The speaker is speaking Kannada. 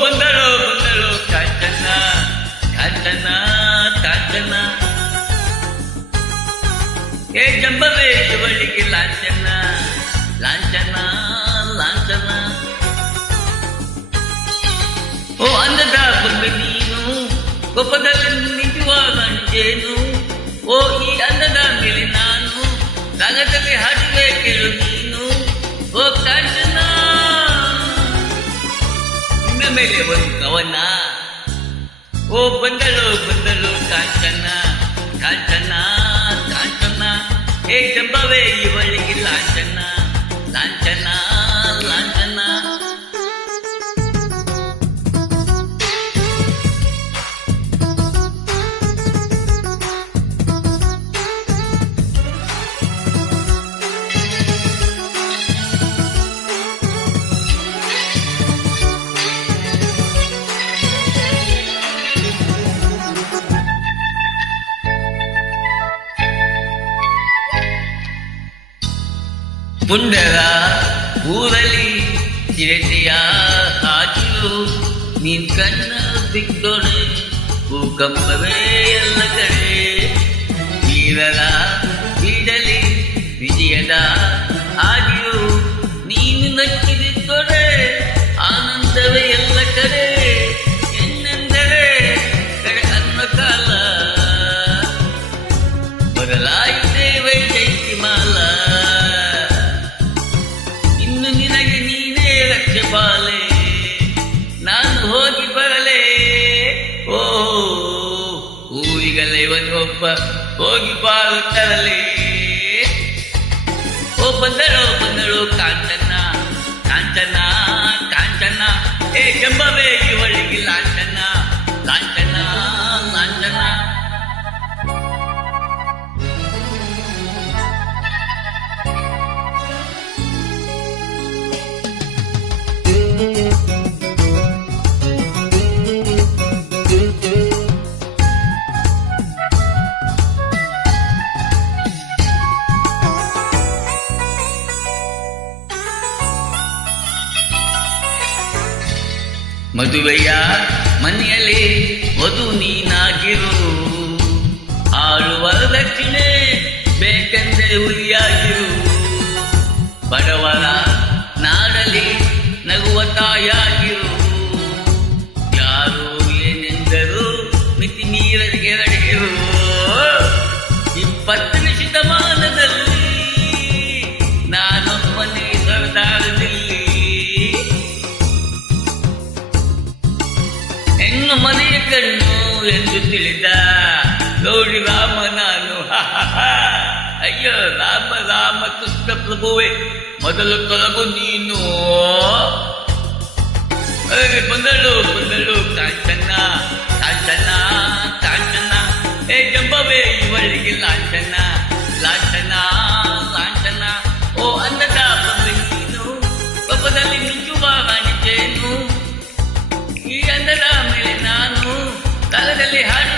ಬಂದಳು ಬಂದಳು ಕಾಂಚನ ಕಾಂಚನ ಕಾಂಚನ ಏ ಜಂಬವೇ ಇವಳಿಗೆ ಲಾಂಛನ ಲಾಂಛನ ಲಾಂಛನ ಓ ಅಂದದ ಬಂದು ನೀನು ಕೋಪದಲ್ಲಿ ನಿಜವಾದ ಅಂಜೇನು ಓ ಈ ಅಂದದ ಮೇಲೆ ನಾನು ರಾಗದಲ್ಲಿ ಹಾಡುವೆ ಕೇಳು ನೀನು ಓ ಕಾಂಚನ ಮೇಲೆ ಒಂದು ಕವನ ಓ ಬಂದಳು ಬಂದಳು ಕಾಂಚನ ಕಾಂಚನ ಕಾಂಚನ ಹೇ ಜಂಬವೇ ಇವಳಿಗೆ ಲಾಂಛನ ಲಾಂಛನ ಲಾಂಛನ ಪುಂಡರ ಊರಲ್ಲಿ ಚಿರತೆಯ ಹಾಕಿರು ನೀನ್ ಕಣ್ಣ ಬಿಟ್ಟೊಡೆ ಭೂಕಂಪವೇ ಎಲ್ಲ ಕಡೆ ವೀರರ ಬೀಡಲಿ ವಿಜಯದ ಹಾಗಿರು ನೀನು ನಚ್ಚಿದಿತ್ತೊಡೆ ಆನಂದವೇ ಎಲ್ಲ ಕಡೆ ಎನ್ನೆಂದರೆ ಕಡೆ ಅನ್ನೋ ಕಾಲ ಬದಲಾಯಿತೆ ವೈಜೈತಿ ಮಾಲ ಬಾಲೆ ನಾನು ಹೋಗಿ ಬರಲೇ ಓ ಊರಿಗಲ್ಲ ಇವನೊಬ್ಬ ಹೋಗಿ ಬಾರು ತರಲೇ ಓ ಬಂದಳು ಬಂದಳು ಕಾಂಚನ ಕಾಂಚನ ಕಾಂಚನ ಏ ಜಂಬವೇ ಇವಳಿಗೆ ಲಾಂಛನ ಲಾಂಛನ ಲಾಂಛನ ಮದುವೆಯ ಮನೆಯಲ್ಲಿ ವಧು ನೀನಾಗಿರು ಆಳುವ ದಕ್ಷಿಣೆ ಬೇಕೆಂದರೆ ಹುಲಿಯಾಗಿರು ಬಡವರ ನಾಡಲಿ ನಗುವ ತಾಯಾಗಿರು ಯಾರು ಏನೆಂದರು ಮಿತಿ ಮೀರಗೆರಡಿರು 20ನೇ ಶತಮಾನದಲ್ಲಿ ನಾನೊಬ್ಬನೇ ಸರ್ದಾರದಲ್ಲಿ ಹೆಣ್ಣು ಮನೆಯ ಕಣ್ಣು ಎಂದು ತಿಳಿದ ಗೌರಿ ರಾಮ ನಾನು ಅಯ್ಯೋ ರಾಮ ರಾಮ ಕೃಷ್ಣ ಪ್ರಭುವೆ ಮೊದಲು ತೊಲಗು ನೀನು ಬಂದಳು ಬಂದಳು ಕಾಂಚನ ಕಾಂಚನ ಕಾಂಚನ ಹೇ ಜಂಬವೇ ಇವಳಿಗೆ ಲಾಂಛನ ಲಾಂಛನ ಲಾಂಛನ ಓ ಅನ್ನದ ಬಂದು ನೀನು ಪಾಪದಲ್ಲಿ ಮಿಂಚುವ ಕಾಣಿಸೇನು ಈ ಅಂದದ ಮೇಲೆ ನಾನು ಕಾಲದಲ್ಲಿ ಹಾಡು